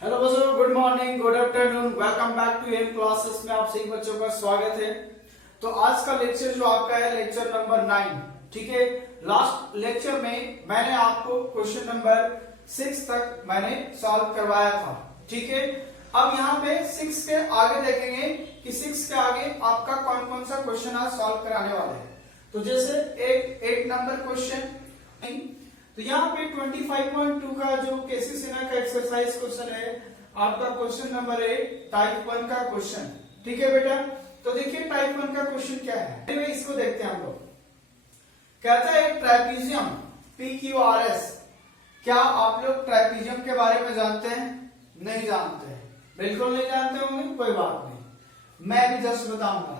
Hello बच्चों, good morning, good afternoon, welcome back to M classes में आप सभी बच्चों का स्वागत है। तो आज का लेक्चर जो आपका है लेक्चर नंबर 9। ठीक है, लास्ट लेक्चर में मैंने आपको क्वेश्चन नंबर 6 तक मैंने सॉल्व करवाया था। ठीक है, अब यहाँ पे 6 के आगे देखेंगे कि 6 के आगे आपका कौन कौन सा क्वेश्चन आज सॉल्व कराने वाले हैं। तो जैसे एक नंबर क्वेश्चन, तो यहाँ पे 25.2 का जो केसी सिन्हा का एक्सरसाइज क्वेश्चन है आपका क्वेश्चन नंबर 8 टाइप 1 का क्वेश्चन। ठीक है बेटा, तो देखिए टाइप 1 का क्वेश्चन क्या है, इसको देखते हैं हम लोग। कहता है ट्रेपीजियम PQRS। क्या आप लोग ट्रेपीजियम के बारे में जानते हैं? नहीं जानते हैं, बिल्कुल नहीं जानते होंगे, कोई बात नहीं, मैं भी जस्ट बताऊंगा।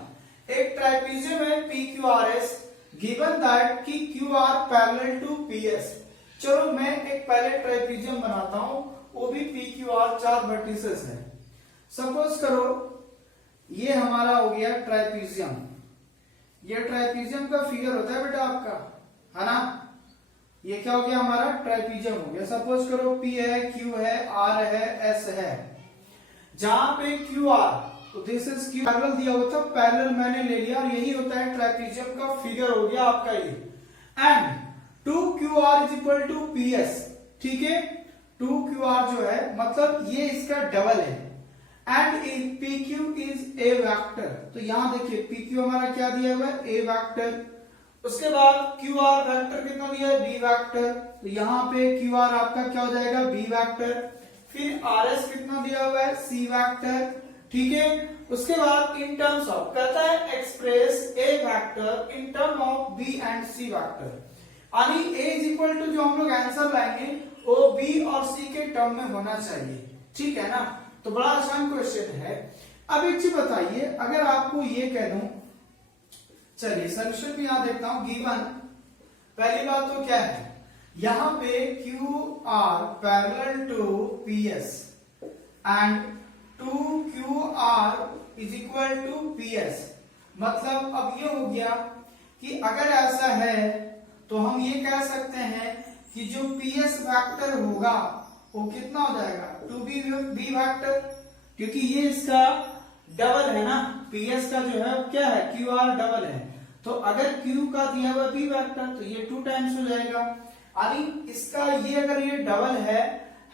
एक ट्रेपीजियम है PQRS, गिवन दैट कि QR पैरेलल टू PS। चलो मैं एक पहले ट्राइपीजियम बनाता हूं, वो भी PQR 4 वर्टिसेस है। सपोज करो ये हमारा हो गया ट्राइपीजियम। ये ट्राइपीजियम का फिगर होता है बेटा आपका, है ना। ये क्या हो गया हमारा ट्राइपीजियम हो गया। सपोज करो P है, Q है, R है, S है। जहां पे QR, तो दिस इज Q पैरेलल दिया हुआ था, पैरेलल मैंने ले लिया और यही होता है ट्राइपीजियम का फिगर हो गया आपका ये। And 2QR is equal to PS। ठीक है, 2QR जो है मतलब ये इसका डबल है। And PQ is a vector. तो यहां देखिए PQ हमारा क्या दिया हुआ है, ए वेक्टर। उसके बाद QR वेक्टर कितना दिया है, B वेक्टर। तो यहाँ पे QR आपका क्या हो जाएगा, B वेक्टर। फिर RS कितना दिया हुआ है, C वेक्टर। ठीक है, उसके बाद इन टर्म्स ऑफ कहता है express A vector in term of B and C vector. यानी A इज इक्वल टू जो हम लोग आंसर लाएंगे वो B और C के टर्म में होना चाहिए। ठीक है ना, तो बड़ा आसान क्वेश्चन है। अब एक चीज बताइए, अगर आपको ये कह दूं, चलिए सोल्यूशन भी यहां देखता हूं। गिवन पहली बात तो क्या है, यहां पे QR parallel to PS and 2QR is equal to PS। मतलब अब ये हो गया कि अगर ऐसा है तो हम ये कह सकते हैं कि जो PS वेक्टर होगा वो कितना हो जाएगा, 2B वेक्टर, क्योंकि ये इसका डबल है ना। PS का जो है क्या है, QR डबल है। तो अगर Q का दिया हुआ B वेक्टर तो ये 2 टाइम्स हो जाएगा। यानी इसका ये अगर ये डबल है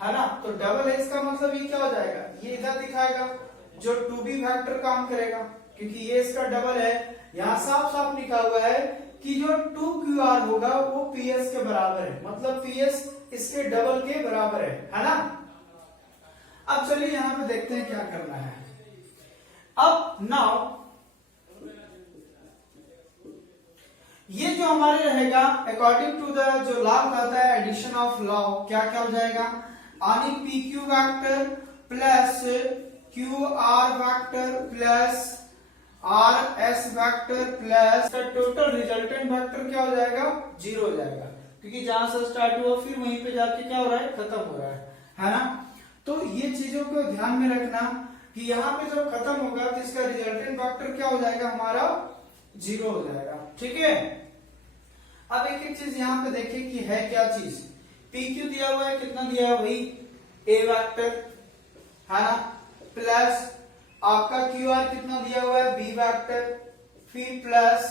ना, तो डबल है इसका मतलब ये क्या हो जाएगा, ये इधर दिखाएगा जो 2B वेक्टर काम करेगा, क्योंकि ये इसका डबल है। यहां साफ साफ लिखा हुआ है कि जो 2QR होगा वो PS के बराबर है, मतलब PS इसके डबल के बराबर है ना। अब चलिए यहां पे देखते हैं क्या करना है। अब नाउ ये जो हमारे रहेगा अकॉर्डिंग टू द जो लॉ कहता है एडिशन ऑफ लॉ, क्या क्या हो जाएगा, यानी PQ vector plus QR vector plus RS vector plus का टोटल रिजल्टेंट वेक्टर क्या हो जाएगा, 0 हो जाएगा, क्योंकि जहां से स्टार्ट हुआ फिर वहीं पे जाके क्या हो रहा है, खत्म हो रहा है ना। तो ये चीजों को ध्यान में रखना कि यहाँ पे जब खत्म होगा तो इसका रिजल्टेंट वेक्टर क्या हो जाएगा, हमारा 0 हो जाएगा। ठीक है, अब एक एक चीज यहाँ पे देखिए कि है क्या चीज। PQ दिया हुआ है, कितना दिया है, वही A वेक्टर है ना, प्लस आपका QR कितना दिया हुआ है, B वेक्टर, फिर प्लस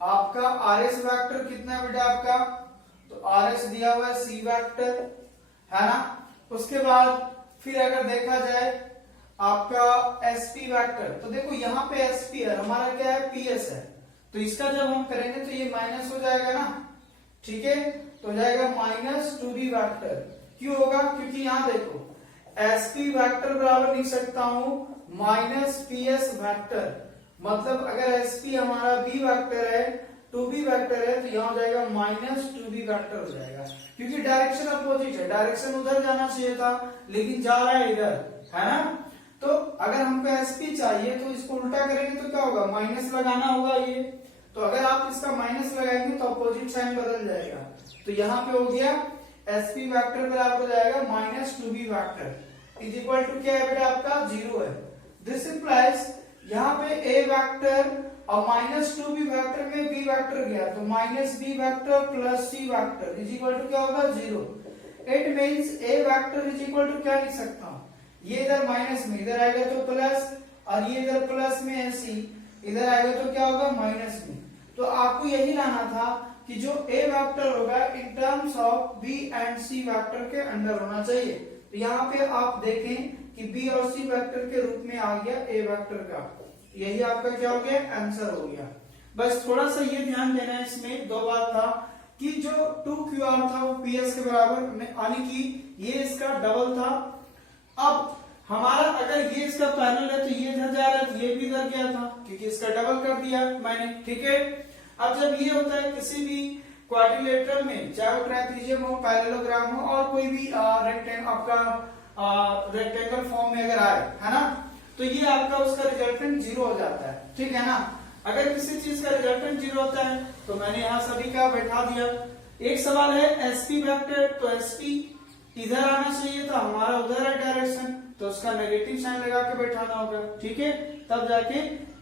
आपका RS वेक्टर कितना है बेटा आपका, तो RS दिया हुआ है C वेक्टर है ना। उसके बाद फिर अगर देखा जाए आपका SP वेक्टर, तो देखो यहाँ पे SP है, हमारा क्या है, PS है, तो इसका जब हम करेंगे तो ये माइनस हो जाएगा ना। ठीक है, तो हो जाएगा माइनस 2B वेक्टर। क्यों होगा, क्योंकि यहाँ देखो SP वेक्टर बराबर लिख सकता हूं माइनस PS वेक्टर। मतलब अगर SP हमारा B वेक्टर है, 2B वेक्टर है, तो यहाँ हो जाएगा माइनस 2B वेक्टर हो जाएगा, क्योंकि डायरेक्शन अपोजिट है, डायरेक्शन उधर जाना चाहिए था लेकिन जा रहा है इधर, है ना। तो अगर हमको SP चाहिए तो इसको उल्टा करेंगे तो क्या होगा, माइनस लगाना होगा ये। तो अगर आप इसका माइनस लगाएंगे तो अपोजिट साइन बदल जाएगा। तो यहाँ पे हो गया SP वेक्टर बराबर हो जाएगा minus 2B vector is equal to क्या है बेटा आपका, 0 है। दिस इंप्लाइज यहाँ पे A वेक्टर और माइनस 2B वेक्टर में B वेक्टर गया, तो minus B vector plus C vector is equal to क्या होगा, 0। It means A vector is equal to क्या लिख सकता हूं, ये इधर माइनस में इधर आएगा तो प्लस, और ये इधर प्लस में ऐसी इधर आएगा तो क्या होगा माइनस में। तो आपको यही लाना था कि जो ए वेक्टर होगा in terms of B and C vector के अंडर होना चाहिए। तो यहाँ पे आप देखें कि बी और सी वेक्टर के रूप में आ गया ए वेक्टर का, यही आपका क्या हो गया आंसर हो गया। बस थोड़ा सा ये ध्यान देना है, इसमें दो बात था कि जो 2QR था वो PS के बराबर, यानी कि ये इसका डबल था। अब हमारा अगर ये इसका पैरेलल है तो ये इधर जा रहा है तो ये भी इधर गया था, क्योंकि इसका डबल कर दिया मैंने, ठीक है। अब जब ये होता है किसी भी क्वाड्रिलेटरल में, चाहे वो ट्राइथीजियम हो, पैरेललोग्राम हो, और कोई भी रेक्टेंगल फॉर्म में अगर आए, है ना, तो ये आपका उसका रिजल्टेंट 0 हो जाता है, ठीक है ना। अगर किसी चीज का रिजल्टेंट 0 होता है तो मैंने यहाँ सभी का बैठा दिया। एक सवाल है एसपी वेक्टर, तो एसपी इधर आना चाहिए था, हमारा उधर है डायरेक्शन, तो उसका नेगेटिव साइन लगा के बैठाना होगा, ठीक है। तब जाके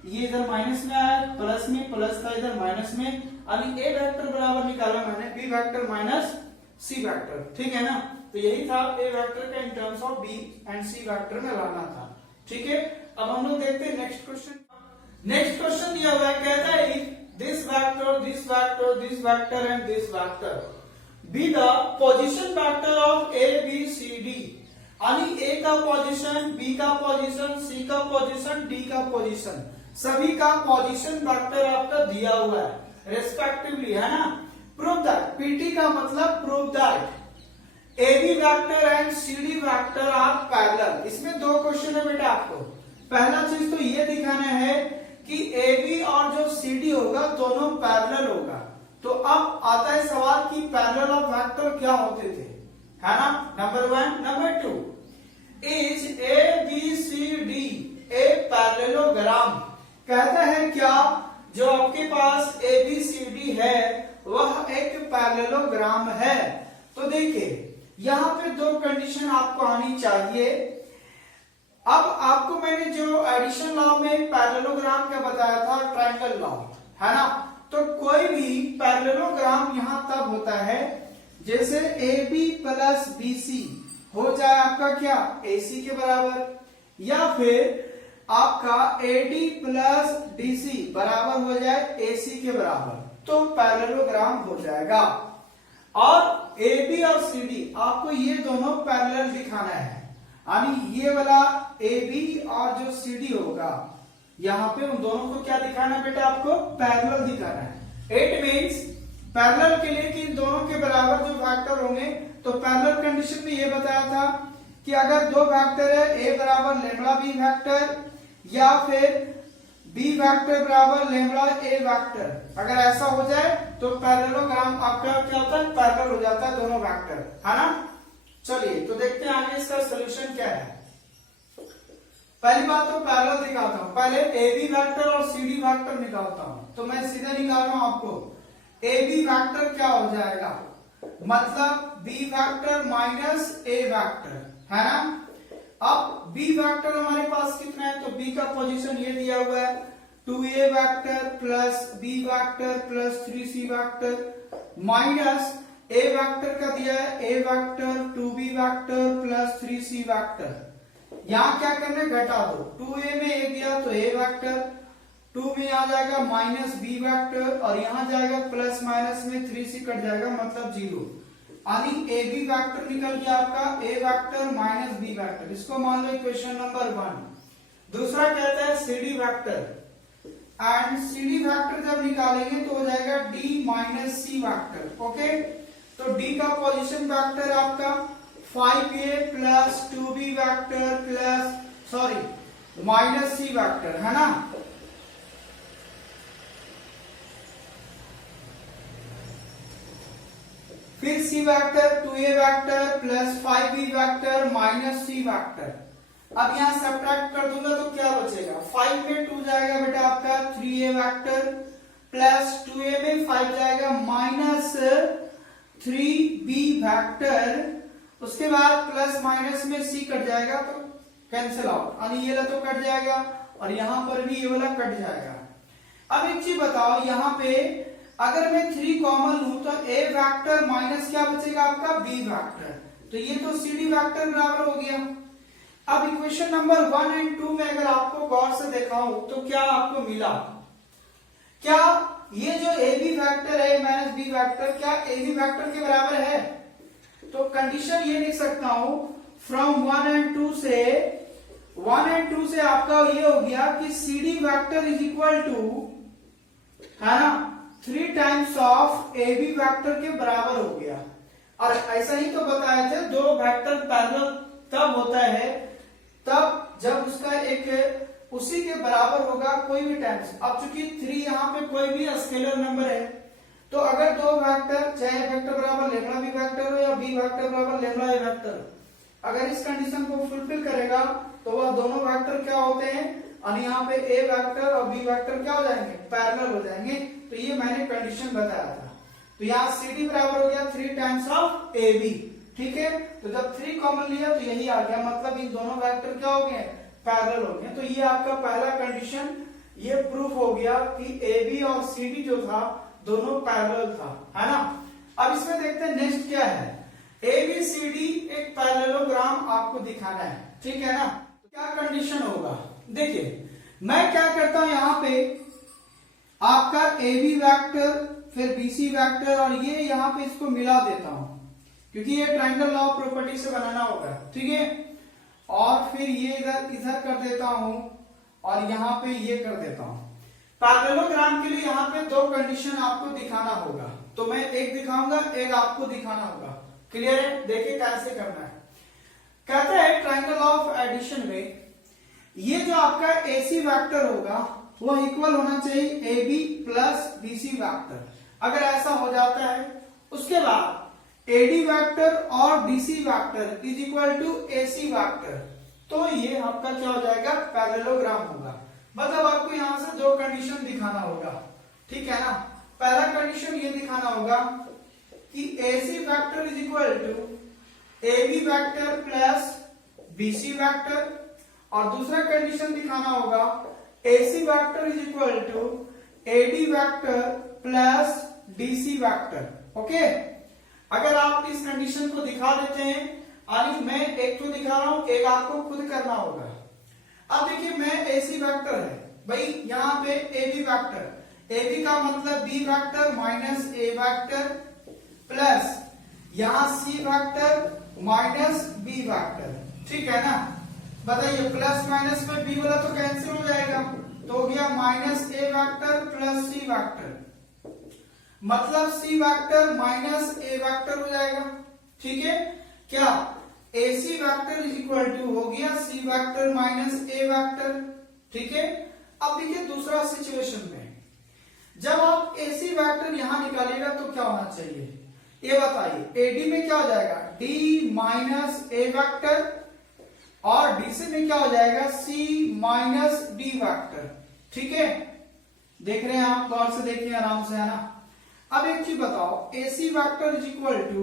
ये इधर माइनस में आया, प्लस में, प्लस था इधर माइनस में, यानी ए वेक्टर बराबर निकाला मैंने B vector minus C vector, ठीक है ना। तो यही था ए वेक्टर का in terms of B and C vector में लाना था, ठीक है। अब हम लोग देखते हैं नेक्स्ट क्वेश्चन। नेक्स्ट क्वेश्चन दिया हुआ है, कहता है this vector, this vector, this vector and this vector be the position vector of A B C D, यानी ए का पोजीशन, बी का पोजीशन, सी का पोजीशन, डी का पोजीशन, सभी का पोजीशन वेक्टर आपका दिया हुआ है रेस्पेक्टिवली, है ना। प्रूव दैट, पीटी का मतलब prove that A B vector and C D vector are parallel. इसमें दो क्वेश्चन है बेटा आपको। पहला चीज तो ये दिखाना है कि ए बी और जो सी डी होगा दोनों पैरेलल होगा। तो अब आता है सवाल कि पैरेलल ऑफ वेक्टर क्या होते थे, है ना। Number 1। Number 2, is A B C D a parallelogram. कहता है क्या जो आपके पास ए बी सी डी है वह एक पैरेललोग्राम है। तो देखिए यहाँ पे दो कंडीशन आपको आनी चाहिए। अब आपको मैंने जो एडिशन लॉ में पैरेललोग्राम का बताया था, ट्रायंगल लॉ, है ना। तो कोई भी पैरेललोग्राम यहां तब होता है जैसे A B plus B C हो जाए आपका क्या ए सी के बराबर, या फिर आपका A D plus D C बराबर हो जाए ए सी के बराबर, तो पैरेललोग्राम हो जाएगा। और ए बी और सी डी आपको ये दोनों पैरेलल दिखाना है, यानी ये वाला ए बी और जो सी डी होगा यहाँ पे उन दोनों को क्या दिखाना है बेटा, आपको पैरेलल दिखाना है। इट मींस पैरेलल के लिए कि इन दोनों के बराबर जो वेक्टर होंगे, तो पैरेलल कंडीशन में ये बताया था कि अगर दो वेक्टर है ए बराबर लैम्ब्डा बी वेक्टर या फिर बी वेक्टर बराबर लैम्ब्डा ए वेक्टर, अगर ऐसा हो जाए तो पैरेललोग्राम आपका क्या होता है, पैरेलल हो जाता है दोनों वेक्टर, है ना। चलिए तो देखते हैं आगे इसका सोल्यूशन क्या है। पहली बात तो पैरेलल दिखाता हूं, पहले ए बी वेक्टर और सी डी वेक्टर निकालता हूं। तो मैं सीधा निकाल रहा हूं आपको, ए बी वेक्टर क्या हो जाएगा, मतलब B vector minus A vector, है ना। अब बी वेक्टर हमारे पास कितना है, तो बी का पोजीशन ये दिया हुआ है 2a vector plus B vector plus 3c vector minus A vector का दिया है a vector 2b vector plus 3c vector. यहां क्या करना है, घटा दो, 2a में a दिया तो a वेक्टर, 2 में आ जाएगा माइनस b वेक्टर, और यहां जाएगा प्लस माइनस में 3c कट जाएगा मतलब 0, यानी ए बी वेक्टर निकल गया आपका A vector minus B vector. इसको मान लो इक्वेशन नंबर 1। दूसरा कहता है C D vector, and C D vector जब निकालेंगे तो हो जाएगा D minus C vector. Okay, तो डी का पोजीशन वेक्टर आपका 5a प्लस 2b vector plus minus C vector, है ना। फिर सी vector 2a vector plus 5b vector minus C vector. अब यहां सब्ट्रैक्ट कर दूंगा तो क्या बचेगा, 5 में 2 जाएगा बेटा आपका 3a वेक्टर प्लस 2a में 5 जाएगा माइनस 3b वेक्टर, उसके बाद प्लस माइनस में c कट जाएगा तो कैंसिल आउट, यानी ये वाला तो कट जाएगा और यहां पर भी ये वाला कट जाएगा। अब एक चीज बताओ, यहां पे अगर मैं 3 कॉमन लूं तो a वेक्टर माइनस क्या बचेगा आपका b वेक्टर, तो ये तो सी डी वेक्टर बराबर हो गया। अब इक्वेशन नंबर 1 एंड 2 में अगर आपको गौर से दिखाऊं तो क्या आपको मिला, क्या ये जो ए बी फैक्टर है माइनस बी फैक्टर क्या ए बी फैक्टर के बराबर है? तो कंडीशन ये लिख सकता हूं फ्रॉम 1 एंड 2 से आपका ये हो गया कि C D factor is equal to, है ना, 3 times of A B factor के बराबर हो गया। और ऐसा ही तो बताया था, दो वेक्टर पैरेलल तब होता है तब जब उसका एक उसी के बराबर होगा कोई भी टाइम्स। अब चूंकि 3 यहाँ पे कोई भी स्केलर नंबर है, तो अगर दो वेक्टर, चाहे वेक्टर बराबर लेमड़ा बी वेक्टर हो या बी वेक्टर बराबर लेमड़ा ए वेक्टर, अगर इस कंडीशन को फुलफिल करेगा तो वह दोनों वेक्टर क्या होते हैं, और यहाँ पे ए वेक्टर और बी वेक्टर क्या हो जाएंगे, पैरेलल हो जाएंगे। तो ये मैंने कंडीशन बताया था। तो यहाँ सी डी बराबर हो गया 3 टाइम्स ऑफ ए बी, ठीक है। तो जब 3 कॉमन लिया तो यही आ गया, मतलब इन दोनों वेक्टर क्या हो गए, पैरेलल हो गए। तो ये आपका पहला कंडीशन ये प्रूफ हो गया कि ए बी और सी डी जो था दोनों पैरेलल था, है ना। अब इसमें देखते हैं नेक्स्ट क्या है। ए बी सी डी एक पैरेललोग्राम आपको दिखाना है, ठीक है ना। क्या कंडीशन होगा, देखिए मैं क्या करता हूं, यहाँ पे आपका ए बी वैक्टर फिर बी सी वैक्टर और ये यहाँ पे इसको मिला देता हूं, क्योंकि ये ट्रायंगल लॉ ऑफ प्रॉपर्टी से बनाना होगा, ठीक है। और फिर ये इधर कर देता हूं और यहाँ पे ये कर देता हूं। पैरेललोग्राम के लिए यहाँ पे दो कंडीशन आपको दिखाना होगा, तो मैं एक दिखाऊंगा, एक आपको दिखाना होगा। क्लियर है, देखिए कैसे करना है। कहते हैं ट्रायंगल ऑफ एडिशन में ये जो आपका AC वेक्टर होगा वो इक्वल होना चाहिए AB प्लस BC वेक्टर। अगर ऐसा हो जाता है उसके बाद AD वेक्टर और BC vector is equal to AC vector, तो ये आपका क्या हो जाएगा, पैरेललोग्राम होगा। मतलब आपको यहां से दो कंडीशन दिखाना होगा, ठीक है ना। पहला कंडीशन ये दिखाना होगा कि AC vector is equal to AB vector plus BC vector, और दूसरा कंडीशन दिखाना होगा AC vector is equal to AD vector plus DC vector. Okay, अगर आप इस कंडीशन को दिखा देते हैं, यानी मैं एक तो दिखा रहा हूं, एक आपको खुद करना होगा। अब देखिए मैं AC वेक्टर है भाई, यहाँ पे AB वेक्टर, AB का मतलब B vector minus A vector plus यहाँ C vector minus B vector, ठीक है ना। बताइए प्लस माइनस में B वाला तो कैंसिल हो जाएगा, तो हो गया minus A vector plus C vector, मतलब C vector minus A vector हो जाएगा, ठीक है। क्या AC vector is equal to हो गया C vector minus A vector, ठीक है। अब देखिए दूसरा सिचुएशन में जब आप AC वेक्टर यहां निकालिएगा तो क्या होना चाहिए, ये बताइए। AD में क्या हो जाएगा, D माइनस A वेक्टर, और DC में क्या हो जाएगा, C माइनस D वेक्टर, ठीक है। देख रहे हैं आप, गौर से देखिए आराम से, है ना। अब एक चीज बताओ, AC vector is equal two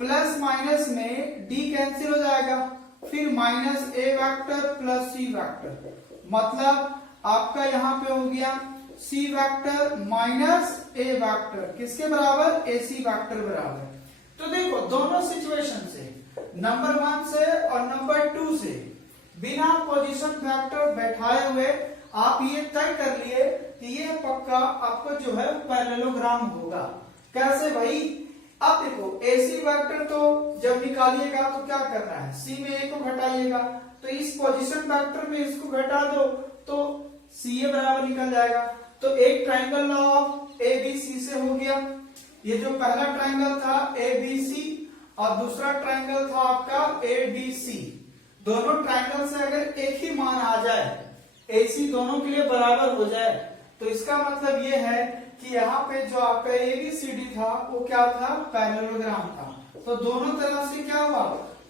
plus minus में D कैंसिल हो जाएगा, फिर minus A vector plus C vector, मतलब आपका यहाँ पे हो गया C vector minus A vector किसके बराबर, AC वेक्टर बराबर। तो देखो दोनों सिचुएशन से, नंबर 1 से और नंबर 2 से, बिना पोजीशन फैक्टर बैठाए हुए आप ये तय कर लिए कि ये पक्का आपको जो है पैरेललोग्राम होगा। कैसे भाई, अब देखो AC वेक्टर तो जब निकालिएगा तो क्या करना है, C में A को घटाइएगा, तो इस पोजीशन फैक्टर में इसको घटा दो तो CA बराबर निकल जाएगा। तो एक ट्रायंगल लॉ ऑफ ABC से हो गया, ये जो पहला ट्रायंगल था ABC और दूसरा ट्रायंगल था आपका ADC। दोनों ट्रायंगल से अगर एक ही मान आ जाए, AC दोनों के लिए बराबर हो जाए, तो इसका मतलब ये है कि यहाँ पे जो आपका ABCD था वो क्या था, पैरेललोग्राम था। तो दोनों तरफ से क्या हुआ,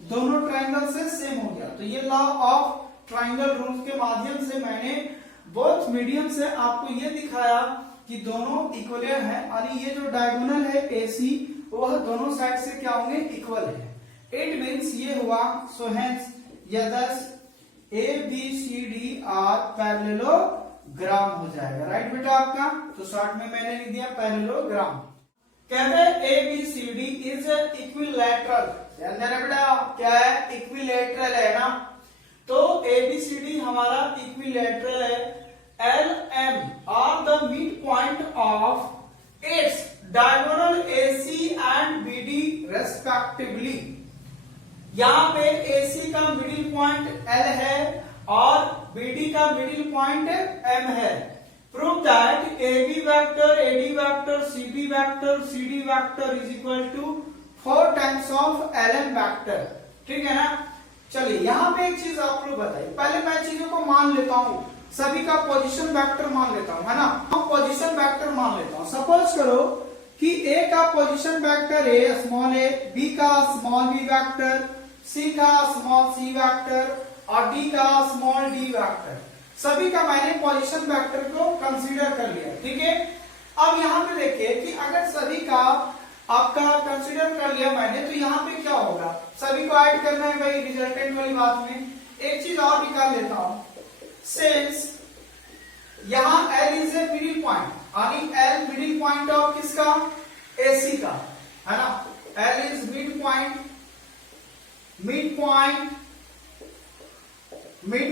दोनों ट्रायंगल से सेम हो गया। तो ये लॉ ऑफ ट्रायंगल रूल के माध्यम से मैंने बोथ मीडियम से आपको ये दिखाया कि दोनों इक्वल है, यानी ये जो डायगोनल है AC वह दोनों साइड से क्या होंगे, इक्वल है। इट मीन्स ये हुआ, सो हेंस यदस ABCD आर पैरेललोग्राम हो जाएगा। राइट बेटा आपका, तो शॉर्ट में मैंने लिख दिया पैरेललोग्राम। कहते हैं ABCD इज इक्विलैटरल, ध्यान देना बेटा, क्या है, इक्विलेटरल है ना। तो ABCD हमारा इक्विलेटरल है। LM are the mid point of its diagonal AC and BD respectively. यहाँ पे AC का मिडिल पॉइंट L है और BD का मिडिल पॉइंट M है। Prove that AB vector, AD vector, CB vector, CD vector is equal to 4 times of LM vector. ठीक है ना। चलिए यहाँ पे एक चीज आप लोग बताइए, पहले मैं चीजों को मान लेता हूँ, सभी का पोजीशन वेक्टर मान लेता हूँ, है ना। पोजीशन वेक्टर मान लेता हूँ। सपोज करो कि A का पोजीशन वेक्टर है स्मॉल a, B का स्मॉल b वेक्टर, C का स्मॉल c वेक्टर और D का स्मॉल d वेक्टर। सभी का मैंने पोजीशन वेक्टर को कंसीडर कर लिया। ठीक है। अब यहाँ पे देखिए कि अगर सभी का आपका कंसीडर कर लिया मैंने, तो यहाँ पे क्या होगा, सभी को ऐड करना है भाई रिजल्टेंट वाली बात में। एक चीज और निकाल लेता हूँ, सिंस यहाँ L is a middle point, यानी L मिडिल पॉइंट ऑफ किसका, AC का, है ना। L is mid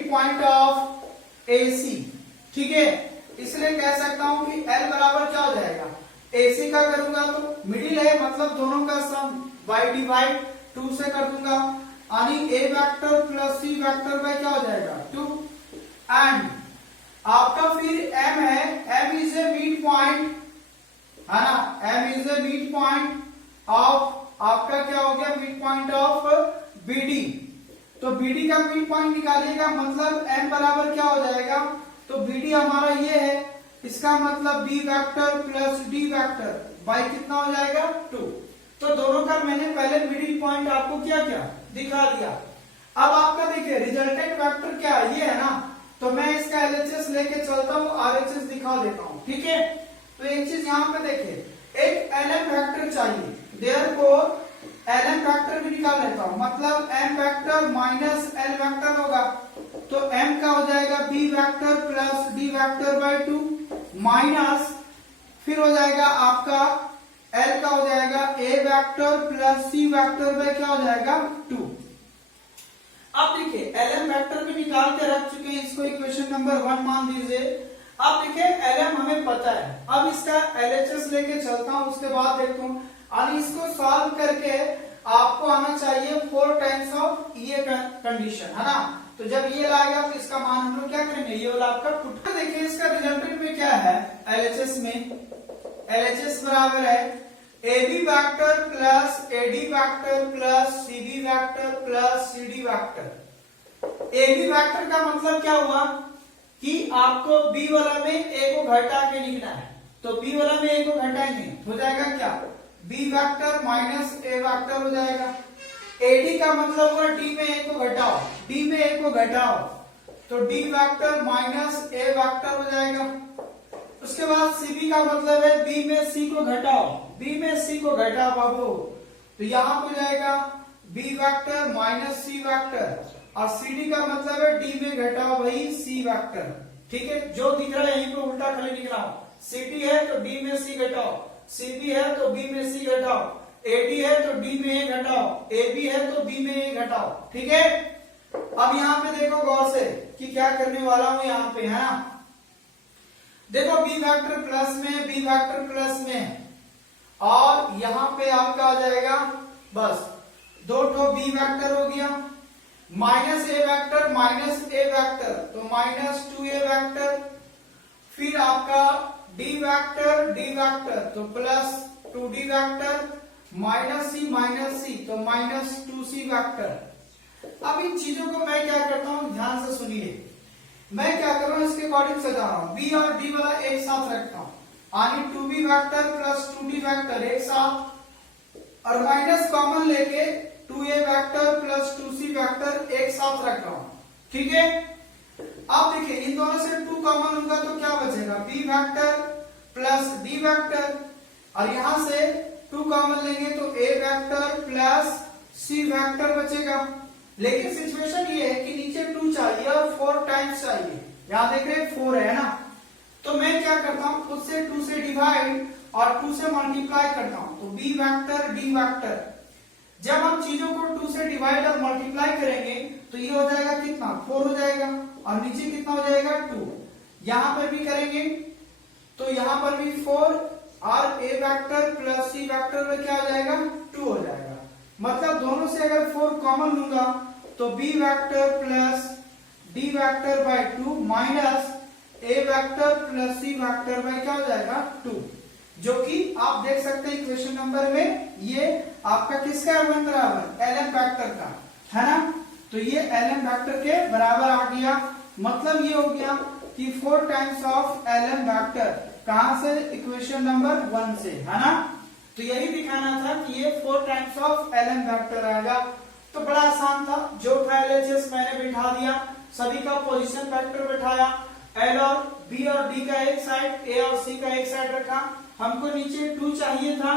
point of AC। ठीक है। इसलिए कह सकता हूं कि L बराबर क्या हो जाएगा, AC का करूंगा तो मिडिल है मतलब दोनों का सम y डिवाइड 2 से कर दूंगा, यानी A vector plus C vector by क्या हो जाएगा 2। एंड आपका फिर M है, M is a mid point, है ना। M is a mid point of आपका क्या हो गया, मिड पॉइंट ऑफ BD। तो BD का मिड पॉइंट निकालिएगा, मतलब M बराबर क्या हो जाएगा, तो BD हमारा ये है, इसका मतलब B vector plus D vector by कितना हो जाएगा 2। तो दोनों का मैंने पहले मिडिल पॉइंट आपको क्या क्या दिखा दिया। अब आपका देखिए रिजल्टेंट वेक्टर क्या है, ये है ना। तो मैं इसका LHS लेके चलता हूँ, RHS दिखा देता हूँ। ठीक है। तो एक चीज यहाँ पे देखिए, एक LM वेक्टर चाहिए, देयरफॉर LM वेक्टर भी निकाल लेता हूँ, मतलब M vector minus L vector होगा। तो M का हो जाएगा B vector plus D vector by 2 minus फिर हो जाएगा आपका L का हो जाएगा A vector plus C vector by क्या हो जाएगा 2। अब देखिए LM वेक्टर भी निकाल के रख चुके हैं, इसको इक्वेशन नंबर 1 मान दीजिए। अब देखिए LM हमें पता है, अब इसका LHS लेके चलता हूं, उसके बाद देखता हूं, और इसको सॉल्व करके आपको आना चाहिए 4 टाइम्स ऑफ ये कंडीशन, है ना। तो जब ये लाएगा तो इसका मान हम लोग क्या करेंगे, ये वाला आपका पुट। देखिए इसका रिजल्टेंट में क्या है, LHS में LHS बराबर है AB vector plus AD vector plus CB vector plus CD vector. AB vector का मतलब क्या हुआ कि आपको B वाला में A को घटा के लिखना है, तो B वाला में A को घटाएंगे, हो जाएगा क्या B vector minus A vector हो जाएगा। AD का मतलब हुआ D में A को घटाओ, D में A को घटाओ, तो D vector minus A vector हो जाएगा। उसके बाद CB का मतलब है B में C को घटाओ, B में C को घटाओ बाबू, तो यहां हो जाएगा B vector minus C vector, और CD का मतलब है D में घटाओ वही C वेक्टर। ठीक है, जो दिख रहा है यहीं पे उल्टा खाली लिख रहा हूं, CD है तो D में C घटाओ, CB है तो B में C घटाओ, AD है तो D में A घटाओ, AB है तो B में A घटाओ। ठीक है। अब यहाँ पे देखो गौर से कि क्या करने वाला हूं यहाँ पे, है ना। देखो B वेक्टर प्लस में, B वेक्टर प्लस में, और यहाँ पे आपका आ जाएगा बस 2 B वेक्टर हो गया, minus A vector minus A vector, तो माइनस 2A वेक्टर, फिर आपका D वेक्टर तो plus 2D vector, minus C तो माइनस 2C वेक्टर। अब इन चीजों को मैं क्या करता हूं, ध्यान से सुनिए, मैं क्या कर रहा हूं इसके अकॉर्डिंग सजा रहा हूं, B और D वाला एक साथ रखता हूं, यानी 2B vector plus 2D vector एक साथ, और माइनस कॉमन लेके 2A vector plus 2C vector एक साथ रख रहा हूं। ठीक है। अब देखिए इन दोनों से 2 कॉमन होगा तो क्या बचेगा, B vector plus D vector, और यहां से 2 कॉमन लेंगे तो A vector plus C vector बचेगा। लेकिन सिचुएशन ये है कि नीचे 2 चाहिए और 4 टाइम्स चाहिए, यहां देख रहे 4 है ना। तो मैं क्या करता हूं, खुद से 2 से डिवाइड और 2 से मल्टीप्लाई करता हूं, तो B वेक्टर D वेक्टर, जब हम चीजों को 2 से डिवाइड और मल्टीप्लाई करेंगे तो ये हो जाएगा कितना 4 हो जाएगा, और नीचे कितना हो जाएगा 2। यहां पर भी करेंगे तो यहां पर भी 4 और a vector plus c vector में क्या हो जाएगा 2 हो जाएगा। मतलब दोनों से अगर 4 कॉमन लूंगा तो b vector plus d vector by 2 minus a vector plus c vector by क्या हो जाएगा 2, जो कि आप देख सकते हैं इक्वेशन नंबर में ये आपका किसका है बराबर lm वेक्टर का, है ना। तो ये lm वेक्टर के बराबर आ गया। मतलब ये हो गया कि 4 टाइम्स ऑफ lm वेक्टर कहां से इक्वेशन नंबर 1 से, है ना। तो यही दिखाना था कि ये 4 टाइम्स ऑफ lm वेक्टर आएगा। तो बड़ा आसान था, जो था LHS मैंने बिठा दिया, सभी का पोजीशन वेक्टर बिठाया, L और B और D का एक साइड, A और C का एक साइड रखा। हमको नीचे 2 चाहिए था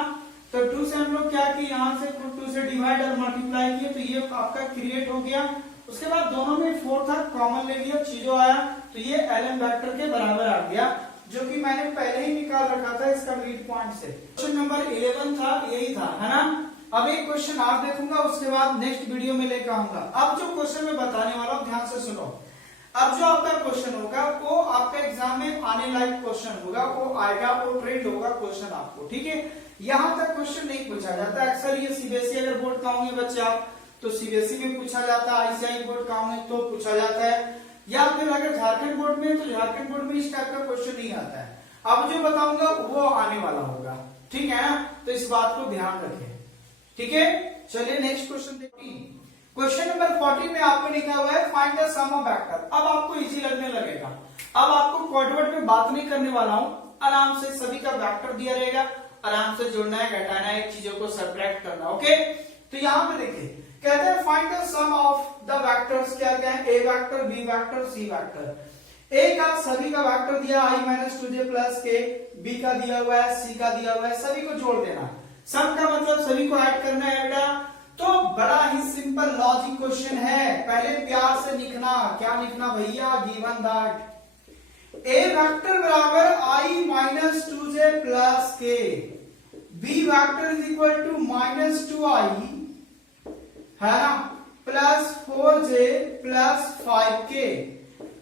तो 2 से हम लोग क्या किए, यहां से 2 से डिवाइड और मल्टीप्लाई किए तो ये आपका क्रिएट हो गया। उसके बाद दोनों में 4 था, कॉमन ले लिया, चीजों आया तो ये lm वेक्टर के बराबर आ गया, जो कि मैंने पहले ही निकाल रखा था इसका मिड पॉइंट से। क्वेश्चन नंबर 11 था, यही था, है ना। अब एक क्वेश्चन आप देखूंगा, उसके बाद नेक्स्ट वीडियो में लेकर आऊंगा। अब जो क्वेश्चन मैं बताने वाला हूं ध्यान से सुनो। अब जो आपका क्वेश्चन होगा वो आपका एग्जाम में आने लायक क्वेश्चन होगा, वो आएगा, वो ट्रेंड होगा क्वेश्चन आपको, ठीक है। यहां तक क्वेश्चन नहीं पूछा जाता अक्सर। ये सीबीएसई अगर बोर्ड का होंगे बच्चे आप तो सीबीएसई में पूछा जाता है, आईसीआई बोर्ड का होंगे तो पूछा जाता है, या फिर अगर झारखंड बोर्ड में तो झारखंड बोर्ड में इस टाइप का क्वेश्चन नहीं आता है। अब जो बताऊंगा वो आने वाला होगा, ठीक है ना। तो इस बात को ध्यान रखें, ठीक है। चलिए नेक्स्ट क्वेश्चन देखते हैं। क्वेश्चन नंबर 14 में आपको लिखा हुआ है find the sum of vector. अब आपको इजी लगने लगेगा। अब आपको कोडवर्ड में बात नहीं करने वाला हूं, आराम से सभी का वेक्टर दिया रहेगा, आराम से जोड़ना है, घटाना है, चीजों को सब्ट्रैक्ट करना, ओके। तो यहां पे देखिए कहते हैं find the sum of the vectors, क्या क्या है, a vector, b vector, c vector. a का सभी का वेक्टर दिया i - 2j plus k, b का दिया हुआ है, c का दिया हुआ है, सभी को जोड़ देना। सम का मतलब सभी को ऐड करना है बेटा। तो बड़ा ही सिंपल लॉजिक क्वेश्चन है, पहले प्यार से लिखना। क्या लिखना भैया, गिवन दैट a वेक्टर बराबर i - 2j plus k, b vector is equal to -2i, है ना, प्लस 4j प्लस 5k,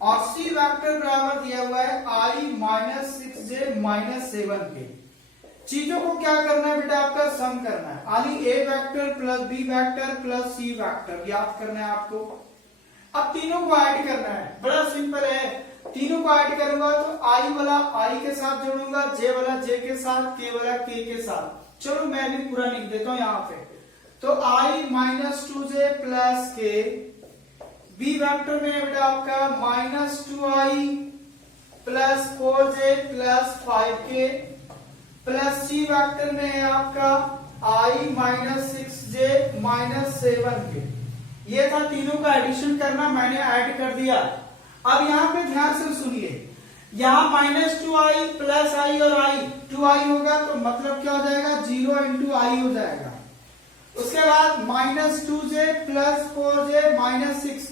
और c वेक्टर बराबर दिया हुआ है i - 6j - 7k। चीजों को क्या करना है बेटा, आपका सम करना है। यानी a vector plus b vector plus c vector याद करना है आपको। अब तीनों को ऐड करना है, बड़ा सिंपल है। तीनों को ऐड करूंगा तो i वाला i के साथ जोड़ूंगा, j वाला j के साथ, k वाला k के साथ। चलो मैं भी पूरा लिख देता हूं यहाँ पे। तो i - 2j plus k, b vector में बेटा आपका -2i plus 4j plus 5k, plus c vector में है आपका i - 6j - 7k। ये था तीनों का एडिशन करना, मैंने ऐड कर दिया। अब यहाँ पे ध्यान से सुनिए, यहाँ -2i प्लस i और i 2i होगा तो मतलब क्या हो जाएगा 0 × i हो जाएगा। उसके बाद -2j प्लस 4j -6,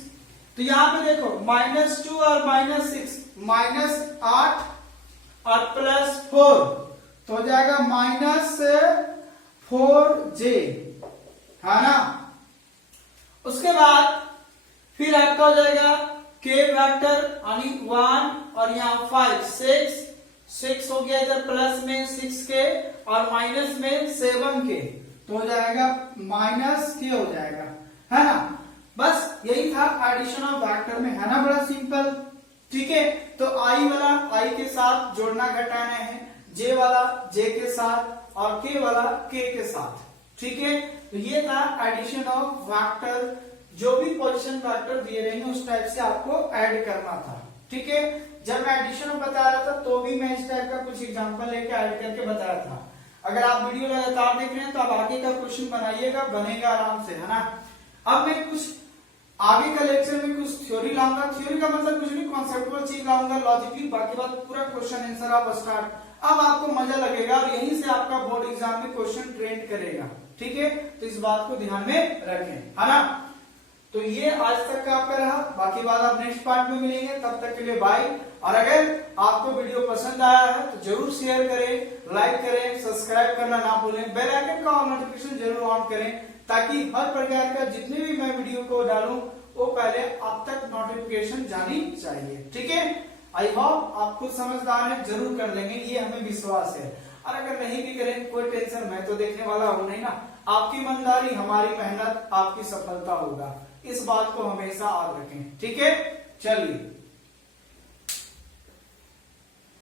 तो यहाँ पे देखो -2 और -6 -8 और प्लस 4 तो हो जाएगा -4j, है ना। उसके बाद फिर आपका हो जाएगा k वेक्टर यानी 1 और यहाँ 5 6 हो गया, इधर प्लस में 6k और माइनस में 7k, तो हो जाएगा -k हो जाएगा, है ना। बस यही था एडिशन ऑफ वेक्टर में, है ना, बड़ा सिंपल, ठीक है। तो i वाला i के साथ जोड़ना घटाना है, j वाला j के साथ और k वाला k के साथ, ठीक है। तो ये था एडिशन ऑफ वेक्टर। जो भी पोजीशन वेक्टर दिए रहेंगे उस टाइप से आपको ऐड करना था, ठीक है। जब मैं एडिशन बता रहा था तो भी मैं इस टाइप का कुछ एग्जांपल लेके ऐड करके बताया था। अगर आप वीडियो लगातार देख रहे हैं तो आप आगे का क्वेश्चन बनाइएगा, बनेगा आराम से, है ना। अब मैं कुछ आगे का लेक्चर में कुछ थ्योरी लाऊंगा। थ्योरी का मतलब कुछ नहीं, कॉन्सेप्चुअल चीज लाऊंगा, लॉजिकली, बाकी बात पूरा क्वेश्चन आंसर आप स्टार्ट। अब आपको मजा लगेगा और यहीं से आपका बोर्ड एग्जाम में क्वेश्चन ट्रेंड करेगा, ठीक है। तो इस बात को ध्यान में रखें, है ना। तो ये आज तक का आपका रहा, बाकी बात आप नेक्स्ट पार्ट में मिलेंगे। तब तक के लिए बाय। और अगर आपको वीडियो पसंद आया है तो जरूर शेयर करें, लाइक करें, सब्सक्राइब करना ना भूलें, बेल आइकन का ऑल नोटिफिकेशन जरूर ऑन करें ताकि हर प्रकार का जितने भी मैं वीडियो को डालूं वो पहले आप तक नोटिफिकेशन जानी चाहिए। ठीक है, आई होप आप खुद समझदार हैं, जरूर कर लेंगे, ये हमें विश्वास है। और अगर नहीं भी करें कोई टेंशन, मैं तो देखने वाला हूं नहीं ना। आपकी ईमानदारी, हमारी मेहनत, आपकी सफलता होगा, इस बात को हमेशा याद रखें। ठीक है, चलिए